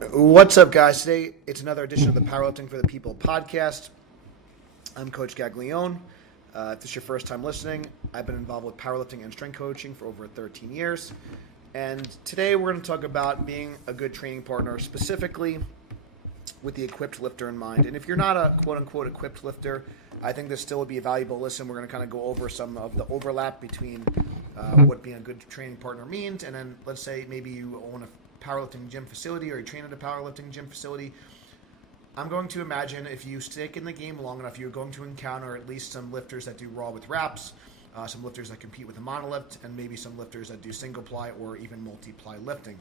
What's up, guys? Today, it's another edition of the Powerlifting for the People podcast. I'm Coach Gaglione. If this is your first time listening, I've been involved with powerlifting and strength coaching for over 13 years. And today we're going to talk about being a good training partner, specifically with the equipped lifter in mind. And if you're not a quote-unquote equipped lifter, I think this still would be a valuable listen. We're going to kind of go over some of the overlap between what being a good training partner means, and then let's say maybe you own a powerlifting gym facility or you train at a powerlifting gym facility. I'm going to imagine if you stick in the game long enough, you're going to encounter at least some lifters that do raw with wraps, some lifters that compete with a monolift, and maybe some lifters that do single ply or even multi-ply lifting.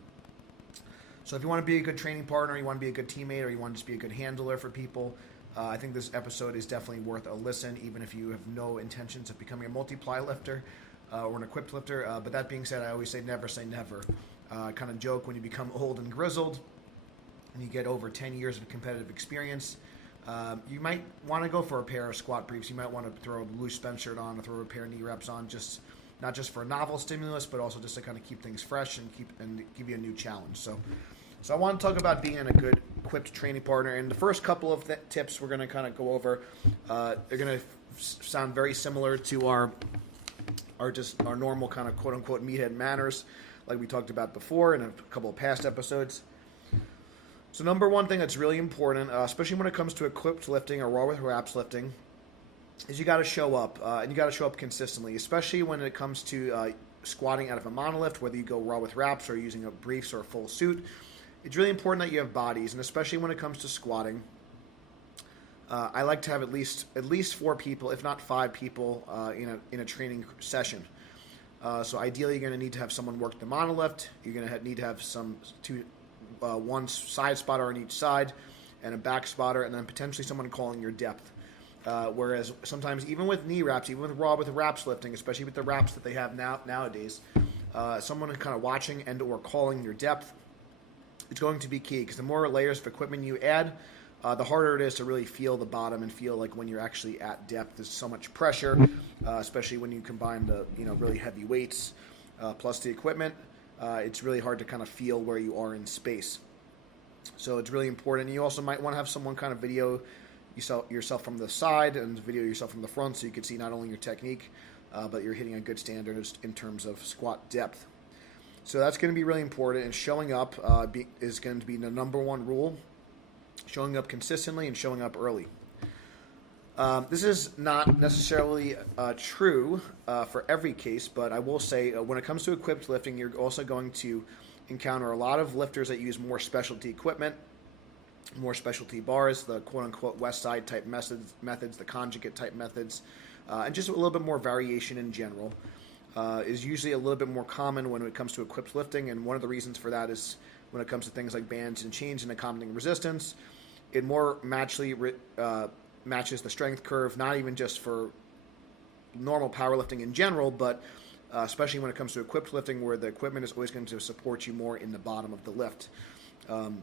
So if you want to be a good training partner, you want to be a good teammate, or you want to just be a good handler for people, I think this episode is definitely worth a listen, even if you have no intentions of becoming a multi-ply lifter or an equipped lifter. But that being said, I always say never say never. Kind of joke when you become old and grizzled and you get over 10 years of competitive experience, you might want to go for a pair of squat briefs. You might want to throw a loose bench shirt on or throw a pair of knee reps on, just not just for a novel stimulus, but also just to kind of keep things fresh and give you a new challenge. So I want to talk about being a good equipped training partner. And the first couple of tips we're going to kind of go over, they're going to sound very similar to our normal kind of quote unquote meathead manners, like we talked about before in a couple of past episodes. So number one thing that's really important, especially when it comes to equipped lifting or raw with wraps lifting, is you got to show up, and you got to show up consistently, especially when it comes to squatting out of a monolift, whether you go raw with wraps or using a briefs or a full suit. It's really important that you have bodies, and especially when it comes to squatting, I like to have at least 4 people, if not 5 people, in a training session. So ideally, you're going to need to have someone work the monolift. You're going to need to have one side spotter on each side, and a back spotter, and then potentially someone calling your depth. Whereas sometimes, even with knee wraps, even with raw with wraps lifting, especially with the wraps that they have nowadays, someone kind of watching and or calling your depth, it's going to be key, because the more layers of equipment you add, the harder it is to really feel the bottom and feel like when you're actually at depth. There's so much pressure, especially when you combine the really heavy weights plus the equipment. It's really hard to kind of feel where you are in space. So it's really important. You also might want to have someone kind of video yourself from the side and video yourself from the front, so you can see not only your technique, but you're hitting a good standard in terms of squat depth. So that's going to be really important, and showing up is going to be the number one rule. Showing up consistently and showing up early. This is not necessarily true for every case, but I will say when it comes to equipped lifting, you're also going to encounter a lot of lifters that use more specialty equipment, more specialty bars, the quote-unquote West Side type methods, the conjugate type methods, and just a little bit more variation in general is usually a little bit more common when it comes to equipped lifting, and one of the reasons for that is when it comes to things like bands and chains and accommodating resistance, it more matches the strength curve, not even just for normal powerlifting in general, but especially when it comes to equipped lifting, where the equipment is always going to support you more in the bottom of the lift. And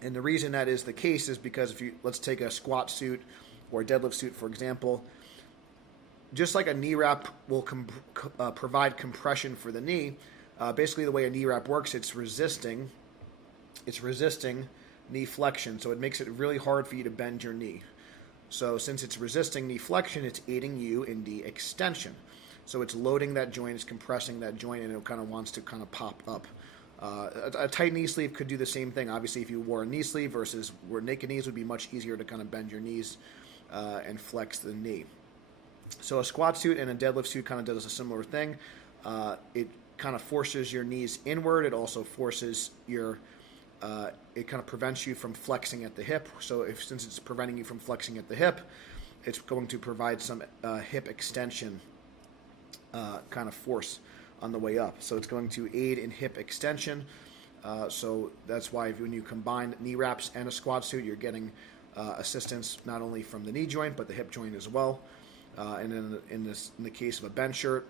the reason that is the case is because let's take a squat suit or a deadlift suit, for example. Just like a knee wrap will provide compression for the knee, basically the way a knee wrap works, it's resisting knee flexion, so it makes it really hard for you to bend your knee. So since it's resisting knee flexion, it's aiding you in knee extension. So it's loading that joint, it's compressing that joint, and it kind of wants to kind of pop up. A tight knee sleeve could do the same thing. Obviously, if you wore a knee sleeve versus where naked knees would be much easier to kind of bend your knees and flex the knee. So a squat suit and a deadlift suit kind of does a similar thing. It kind of forces your knees inward. It also forces it kind of prevents you from flexing at the hip. So since it's preventing you from flexing at the hip, it's going to provide some hip extension kind of force on the way up. So it's going to aid in hip extension. So that's why when you combine knee wraps and a squat suit, you're getting assistance not only from the knee joint, but the hip joint as well. And then in the case of a bench shirt,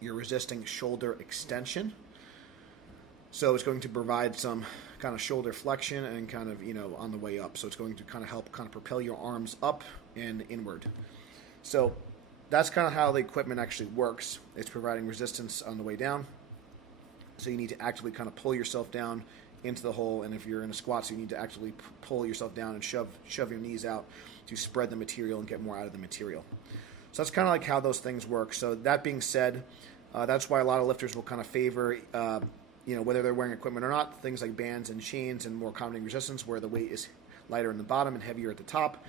you're resisting shoulder extension. So it's going to provide some kind of shoulder flexion and kind of, on the way up. So it's going to kind of help kind of propel your arms up and inward. So that's kind of how the equipment actually works. It's providing resistance on the way down. So you need to actively kind of pull yourself down into the hole, and if you're in a squat, so you need to actually pull yourself down and shove your knees out to spread the material and get more out of the material. So that's kind of like how those things work. So that being said, that's why a lot of lifters will kind of favor, whether they're wearing equipment or not, things like bands and chains and more accommodating resistance, where the weight is lighter in the bottom and heavier at the top.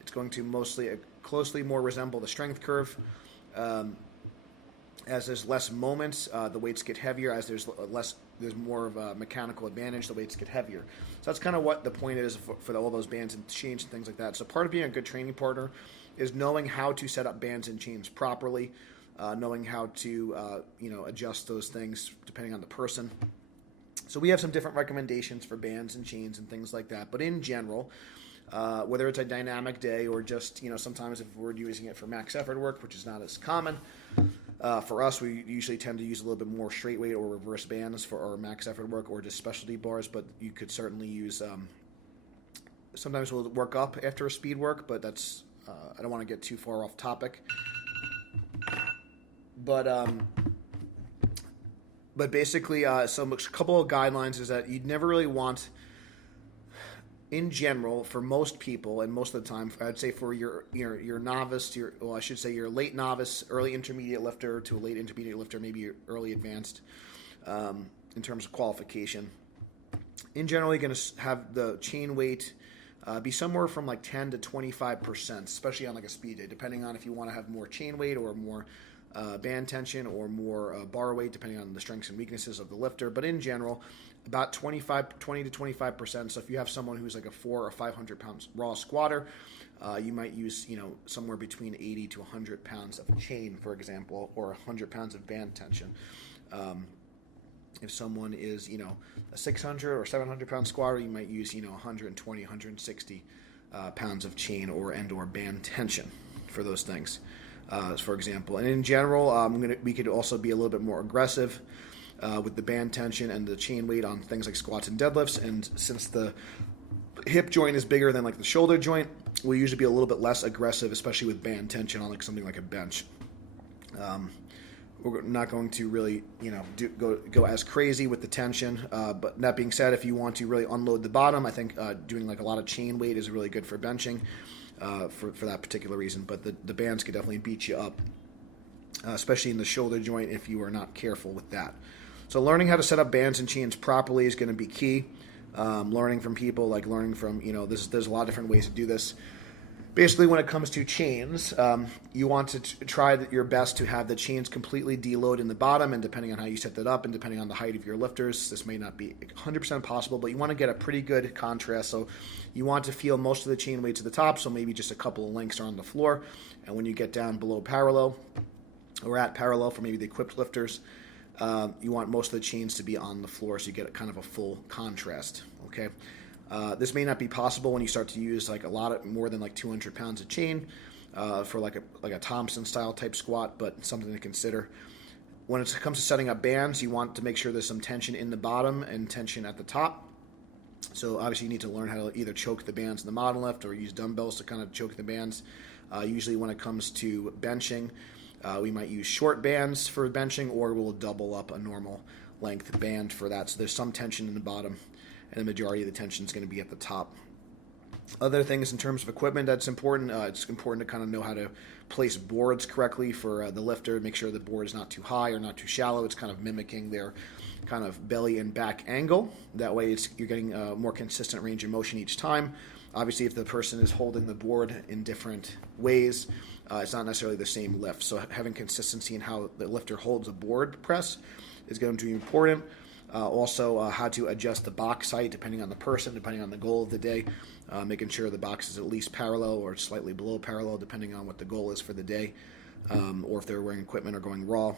It's going to closely more resemble the strength curve. As there's less moments, the weights get heavier. As there's more of a mechanical advantage, the weights get heavier. So that's kind of what the point is for all those bands and chains and things like that. So part of being a good training partner is knowing how to set up bands and chains properly, knowing how to adjust those things depending on the person. So we have some different recommendations for bands and chains and things like that. But in general, whether it's a dynamic day or just, sometimes if we're using it for max effort work, which is not as common, for us, we usually tend to use a little bit more straight weight or reverse bands for our max effort work, or just specialty bars, but you could certainly use, sometimes we'll work up after a speed work, but that's, I don't want to get too far off topic. But basically, a couple of guidelines is that you'd never really want, in general, for most people, and most of the time, I'd say for your novice, your late novice, early intermediate lifter to a late intermediate lifter, maybe your early advanced, in terms of qualification. In general, you're going to have the chain weight be somewhere from like 10 to 25%, especially on like a speed day, depending on if you want to have more chain weight or more band tension or more bar weight, depending on the strengths and weaknesses of the lifter. But in general, about 20 to 25%. So if you have someone who's like a 400 or 500 pounds raw squatter, you might use, somewhere between 80 to 100 pounds of chain, for example, or 100 pounds of band tension. If someone is, a 600 or 700 pound squatter, you might use, 120, 160 pounds of chain or band tension for those things, for example. And in general, we could also be a little bit more aggressive with the band tension and the chain weight on things like squats and deadlifts. And since the hip joint is bigger than like the shoulder joint, we'll usually be a little bit less aggressive, especially with band tension on like something like a bench. We're not going to really, go as crazy with the tension. But that being said, if you want to really unload the bottom, I think doing like a lot of chain weight is really good for benching for that particular reason. But the bands could definitely beat you up, especially in the shoulder joint if you are not careful with that. So learning how to set up bands and chains properly is going to be key. Learning from people, there's a lot of different ways to do this. Basically, when it comes to chains, you want to try your best to have the chains completely deload in the bottom, and depending on how you set that up and depending on the height of your lifters, this may not be 100% possible, but you want to get a pretty good contrast. So you want to feel most of the chain weight to the top, so maybe just a couple of links are on the floor, and when you get down below parallel, or at parallel for maybe the equipped lifters, you want most of the chains to be on the floor, so you get kind of a full contrast, okay? This may not be possible when you start to use like more than like 200 pounds of chain for like a Thompson style type squat, but something to consider. When it comes to setting up bands, you want to make sure there's some tension in the bottom and tension at the top. So obviously you need to learn how to either choke the bands in the modern lift or use dumbbells to kind of choke the bands. Usually when it comes to benching, we might use short bands for benching, or we'll double up a normal length band for that. So there's some tension in the bottom, and the majority of the tension is going to be at the top. Other things in terms of equipment that's important, it's important to kind of know how to place boards correctly for the lifter, make sure the board is not too high or not too shallow. It's kind of mimicking their kind of belly and back angle. That way you're getting a more consistent range of motion each time. Obviously, if the person is holding the board in different ways, it's not necessarily the same lift. So having consistency in how the lifter holds a board press is going to be important. Also, how to adjust the box height depending on the person, depending on the goal of the day, making sure the box is at least parallel or slightly below parallel, depending on what the goal is for the day, or if they're wearing equipment or going raw.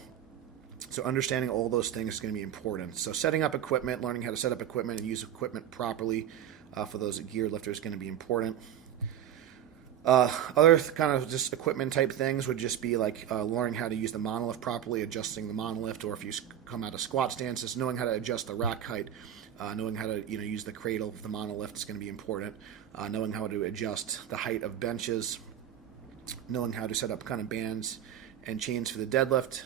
So understanding all those things is going to be important. So setting up equipment, learning how to set up equipment and use equipment properly for those gear lifters is going to be important. Other kind of just equipment type things would just be like learning how to use the monolift properly, adjusting the monolift, or if you come out of squat stances, knowing how to adjust the rack height, knowing how to use the cradle of the monolift is going to be important, knowing how to adjust the height of benches, knowing how to set up kind of bands and chains for the deadlift,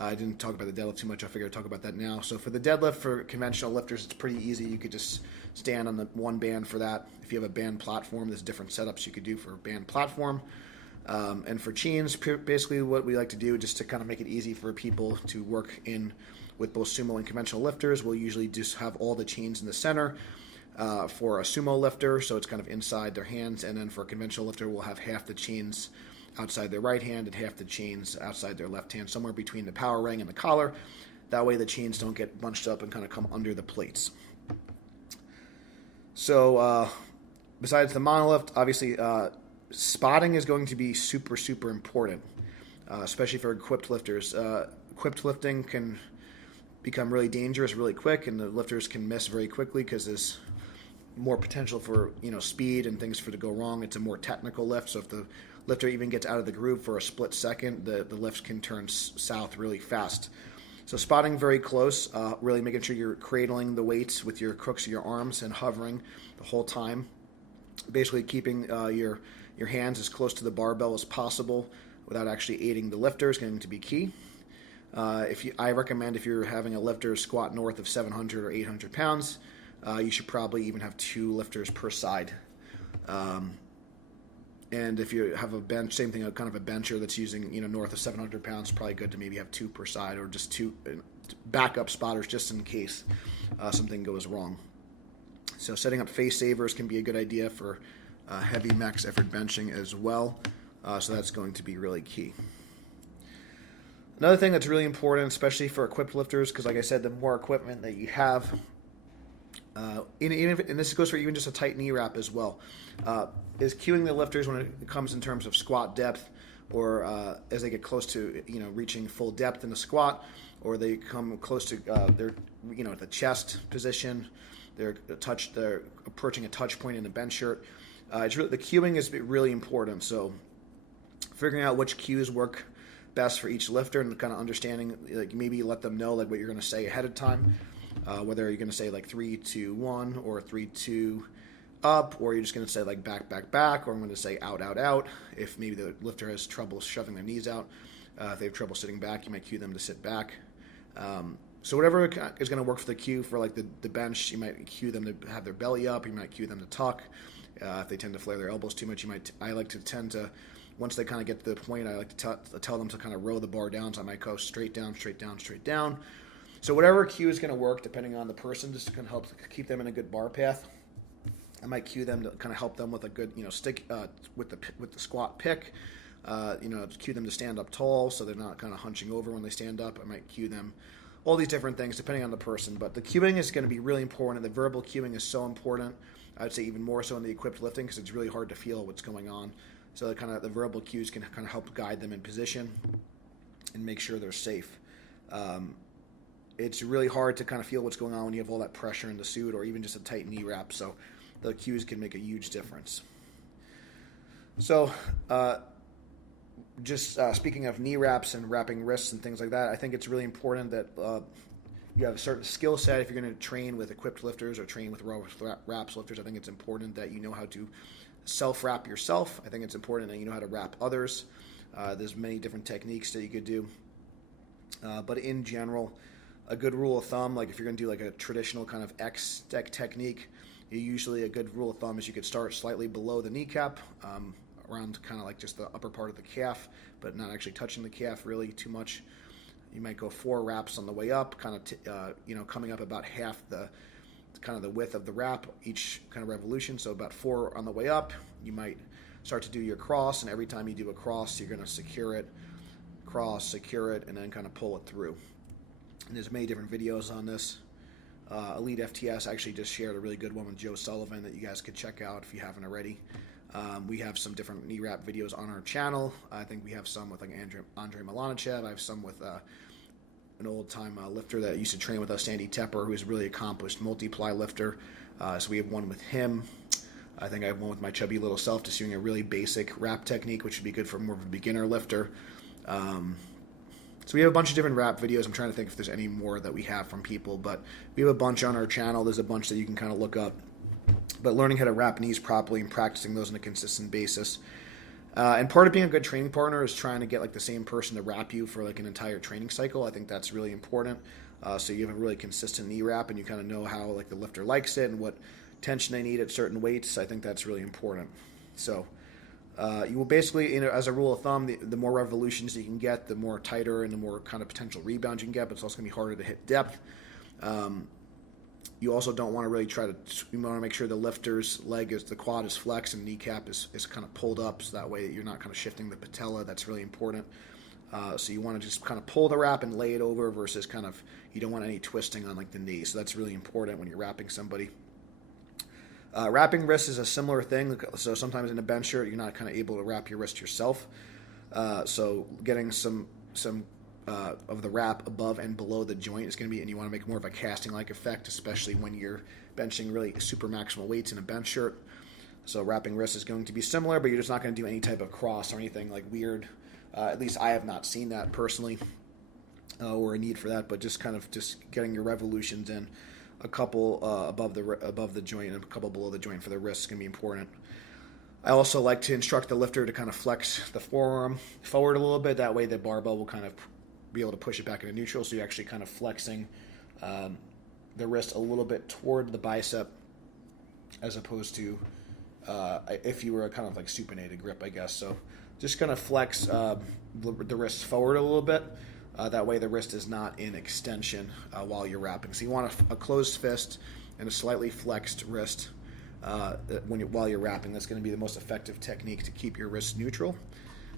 I didn't talk about the deadlift too much. I figured I'd talk about that now. So for the deadlift, for conventional lifters, it's pretty easy. You could just stand on the one band for that. If you have a band platform, there's different setups you could do for a band platform. And for chains, basically what we like to do, just to kind of make it easy for people to work in with both sumo and conventional lifters, we'll usually just have all the chains in the center for a sumo lifter, so it's kind of inside their hands. And then for a conventional lifter, we'll have half the chains outside their right hand and half the chains outside their left hand, somewhere between the power ring and the collar. That way the chains don't get bunched up and kind of come under the plates. So besides the monolift, obviously spotting is going to be super, super important, especially for equipped lifters. Equipped lifting can become really dangerous really quick, and the lifters can miss very quickly because there's more potential for speed and things to go wrong. It's a more technical lift, so if the lifter even gets out of the groove for a split second, the lift can turn south really fast. So spotting very close, really making sure you're cradling the weights with your crooks of your arms and hovering the whole time. Basically keeping your hands as close to the barbell as possible without actually aiding the lifter is going to be key. I recommend if you're having a lifter squat north of 700 or 800 pounds, you should probably even have 2 lifters per side. And if you have a bench, same thing, kind of a bencher that's using north of 700 pounds, probably good to maybe have 2 per side, or just 2 backup spotters just in case something goes wrong. So setting up face savers can be a good idea for heavy max effort benching as well. So that's going to be really key. Another thing that's really important, especially for equipped lifters, because like I said, the more equipment that you have, and this goes for even just a tight knee wrap as well, is cueing the lifters when it comes in terms of squat depth, or as they get close to reaching full depth in the squat, or they come close to their the chest position, they're approaching a touch point in the bench shirt. The cueing is really important. So figuring out which cues work best for each lifter and kind of understanding, like maybe let them know like what you're going to say ahead of time, whether you're going to say like 3, 2, 1 or 3, 2 up, or you're just going to say like back, back, back, or I'm going to say out, out, out. If maybe the lifter has trouble shoving their knees out, if they have trouble sitting back, you might cue them to sit back. So whatever is going to work for the cue for like the bench, you might cue them to have their belly up, you might cue them to tuck. If they tend to flare their elbows too much, I like to tend to, once they kind of get to the point, I like to tell them to kind of row the bar down, so I might go straight down, straight down, straight down. So whatever cue is going to work, depending on the person, just to kind of help keep them in a good bar path. I might cue them to kind of help them with a good, stick with the squat pick. Cue them to stand up tall, so they're not kind of hunching over when they stand up. I might cue them, all these different things depending on the person. But the cueing is going to be really important. The verbal cueing is so important. I would say even more so in the equipped lifting, because it's really hard to feel what's going on. So the verbal cues can kind of help guide them in position and make sure they're safe. It's really hard to kind of feel what's going on when you have all that pressure in the suit, or even just a tight knee wrap. So the cues can make a huge difference. So speaking of knee wraps and wrapping wrists and things like that, I think it's really important that you have a certain skill set. If you're going to train with equipped lifters or train with wraps lifters, I think it's important that you know how to self-wrap yourself. I think it's important that you know how to wrap others. There's many different techniques that you could do. But in general, a good rule of thumb, like if you're going to do like a traditional kind of X-deck technique, usually a good rule of thumb is you could start slightly below the kneecap, around kind of like just the upper part of the calf, but not actually touching the calf really too much. You might go 4 wraps on the way up, kind of coming up about half the width of the wrap each kind of revolution. So about 4 on the way up. You might start to do your cross, and every time you do a cross, you're going to secure it, cross, secure it, and then kind of pull it through. And there's many different videos on this. Elite FTS actually just shared a really good one with Joe Sullivan that you guys could check out if you haven't already. We have some different knee wrap videos on our channel. I think we have some with like Andre Milanichev. I have some with an old-time lifter that used to train with us, Sandy Tepper, who's a really accomplished multiply lifter. So we have one with him. I think I have one with my chubby little self, just doing a really basic wrap technique, which would be good for more of a beginner lifter. So we have a bunch of different wrap videos. I'm trying to think if there's any more that we have from people, but we have a bunch on our channel. There's a bunch that you can kind of look up. But learning how to wrap knees properly and practicing those on a consistent basis And part of being a good training partner is trying to get like the same person to wrap you for like an entire training cycle. I think that's really important. So you have a really consistent knee wrap, and you kind of know how like the lifter likes it and what tension they need at certain weights. I think that's really important. So you will basically, as a rule of thumb, the more revolutions you can get, the more tighter and the more kind of potential rebounds you can get, but it's also going to be harder to hit depth. You also don't want to really you want to make sure the lifter's the quad is flexed and kneecap is kind of pulled up, so that way you're not kind of shifting the patella. That's really important. So you want to just kind of pull the wrap and lay it over versus kind of, you don't want any twisting on like the knee. So that's really important when you're wrapping somebody. Wrapping wrists is a similar thing. So sometimes in a bench shirt, you're not kind of able to wrap your wrist yourself. So getting some of the wrap above and below the joint is going to be, and you want to make more of a casting-like effect, especially when you're benching really super maximal weights in a bench shirt. So wrapping wrist is going to be similar, but you're just not going to do any type of cross or anything like weird. At least I have not seen that personally, or a need for that, but just getting your revolutions in. A couple above the joint and a couple below the joint for the wrist is going to be important. I also like to instruct the lifter to kind of flex the forearm forward a little bit. That way the barbell will kind of be able to push it back into neutral, so you're actually kind of flexing the wrist a little bit toward the bicep, as opposed to if you were a kind of like supinated grip, I guess. So just kind of flex the wrist forward a little bit. That way the wrist is not in extension while you're wrapping. So you want a closed fist and a slightly flexed wrist while you're wrapping. That's going to be the most effective technique to keep your wrist neutral.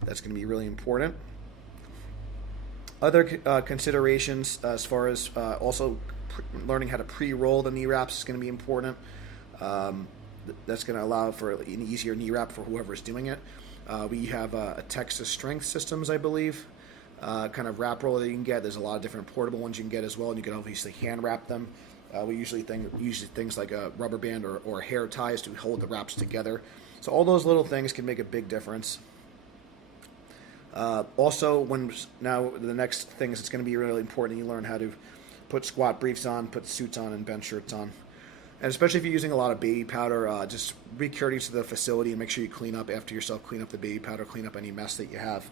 That's going to be really important. Other considerations as far as also learning how to pre-roll the knee wraps is going to be important. That's going to allow for an easier knee wrap for whoever's doing it. We have a Texas Strength Systems, I believe, kind of wrap roll that you can get. There's a lot of different portable ones you can get as well, and you can obviously hand wrap them. We usually things like a rubber band or hair ties to hold the wraps together. So all those little things can make a big difference. Also, now the next thing is, it's going to be really important you learn how to put squat briefs on, put suits on, and bench shirts on. And especially if you're using a lot of baby powder, just be courteous to the facility and make sure you clean up after yourself, clean up the baby powder, clean up any mess that you have.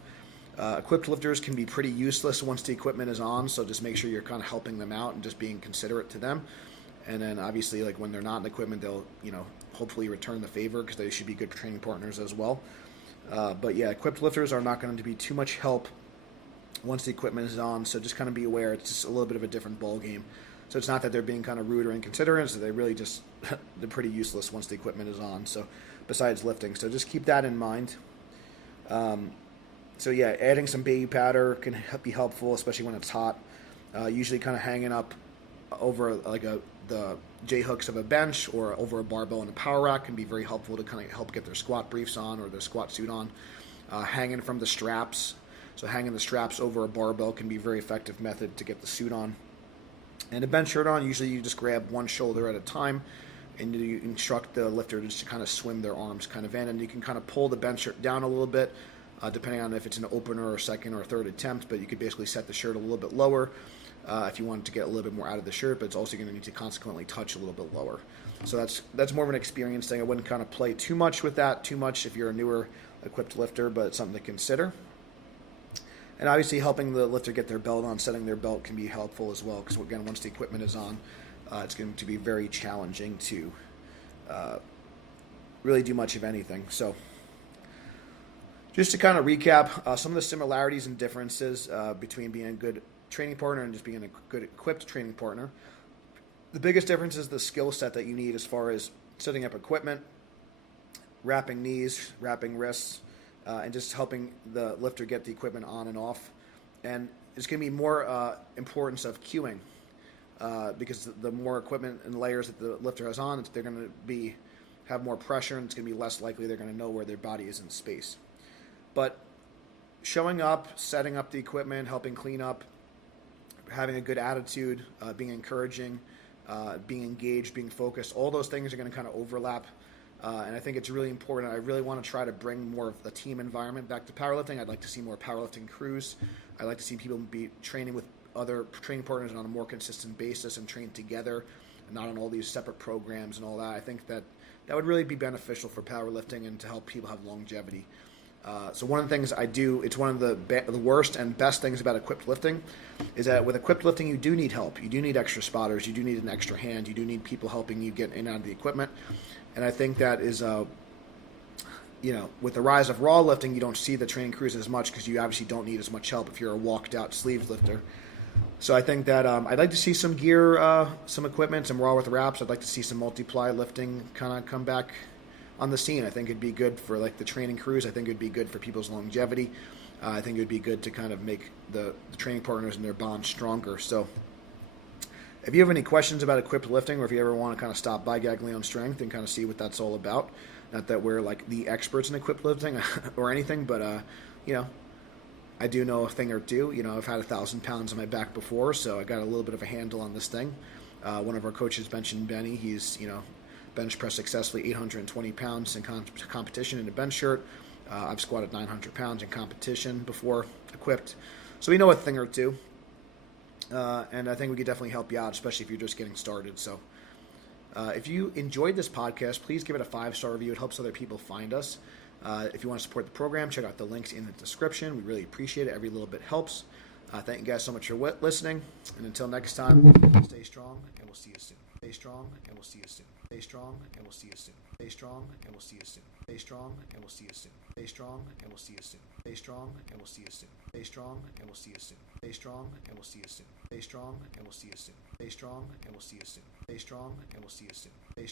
Equipped lifters can be pretty useless once the equipment is on, so just make sure you're kind of helping them out and just being considerate to them. And then obviously, like when they're not in equipment, they'll hopefully return the favor, because they should be good training partners as well. But yeah, equipped lifters are not going to be too much help once the equipment is on, so just kind of be aware it's just a little bit of a different ball game. So it's not that they're being kind of rude or inconsiderate, so they really just they're pretty useless once the equipment is on. So besides lifting, so just keep that in mind. So yeah, adding some baby powder can be helpful, especially when it's hot. Usually kind of hanging up over like the J-hooks of a bench or over a barbell in a power rack can be very helpful to kind of help get their squat briefs on or their squat suit on. Hanging from the straps. So hanging the straps over a barbell can be a very effective method to get the suit on. And a bench shirt on, usually you just grab one shoulder at a time, and you instruct the lifter just to kind of swim their arms kind of in, and you can kind of pull the bench shirt down a little bit, depending on if it's an opener or second or third attempt, but you could basically set the shirt a little bit lower if you wanted to get a little bit more out of the shirt, but it's also going to need to consequently touch a little bit lower. So that's more of an experience thing. I wouldn't kind of play too much with that if you're a newer equipped lifter, but it's something to consider. And obviously helping the lifter get their belt on, setting their belt can be helpful as well, because again, once the equipment is on, it's going to be very challenging to really do much of anything. So just to kind of recap, some of the similarities and differences between being a good training partner and just being a good equipped training partner. The biggest difference is the skill set that you need as far as setting up equipment, wrapping knees, wrapping wrists, and just helping the lifter get the equipment on and off. And it's going to be more importance of cueing, because the more equipment and layers that the lifter has on, they're going to have more pressure, and it's going to be less likely they're going to know where their body is in space. But showing up, setting up the equipment, helping clean up, having a good attitude, being encouraging, being engaged, being focused, all those things are going to kind of overlap. And I think it's really important. I really want to try to bring more of the team environment back to powerlifting. I'd like to see more powerlifting crews. I'd like to see people be training with other training partners on a more consistent basis and train together, and not on all these separate programs and all that. I think that would really be beneficial for powerlifting and to help people have longevity. So one of the things I do, it's one of the worst and best things about equipped lifting, is that with equipped lifting you do need help. You do need extra spotters. You do need an extra hand. You do need people helping you get in and out of the equipment. And I think that is, with the rise of raw lifting, you don't see the training crews as much because you obviously don't need as much help if you're a walked out sleeves lifter. So I think that I'd like to see some gear, some equipment, some raw with wraps. I'd like to see some multiply lifting kind of come back on the scene. I think it'd be good for like the training crews. I think it'd be good for people's longevity. I think it would be good to kind of make the training partners and their bond stronger. So if you have any questions about equipped lifting, or if you ever want to kind of stop by Gaglione Strength and kind of see what that's all about, not that we're like the experts in equipped lifting or anything, but I do know a thing or two. I've had 1,000 pounds on my back before, so I got a little bit of a handle on this thing. One of our coaches mentioned Benny. He's bench pressed successfully 820 pounds in competition in a bench shirt. I've squatted 900 pounds in competition before, equipped. So we know a thing or two. And I think we could definitely help you out, especially if you're just getting started. So if you enjoyed this podcast, please give it a 5-star review. It helps other people find us. If you want to support the program, check out the links in the description. We really appreciate it. Every little bit helps. Thank you guys so much for listening. And until next time, stay strong, and we'll see you soon. Stay strong, and we'll see you soon. Stay strong, and we'll see you soon. Stay strong, and we'll see you soon. Stay strong, and we'll see you soon. Stay strong, and we'll see you soon. Stay strong, and we'll see you soon. Stay strong, and we'll see you soon. Stay strong, and we'll see you soon. Stay strong, and we'll see you soon. Stay strong, and we'll see you soon. Stay strong, and we'll see you soon.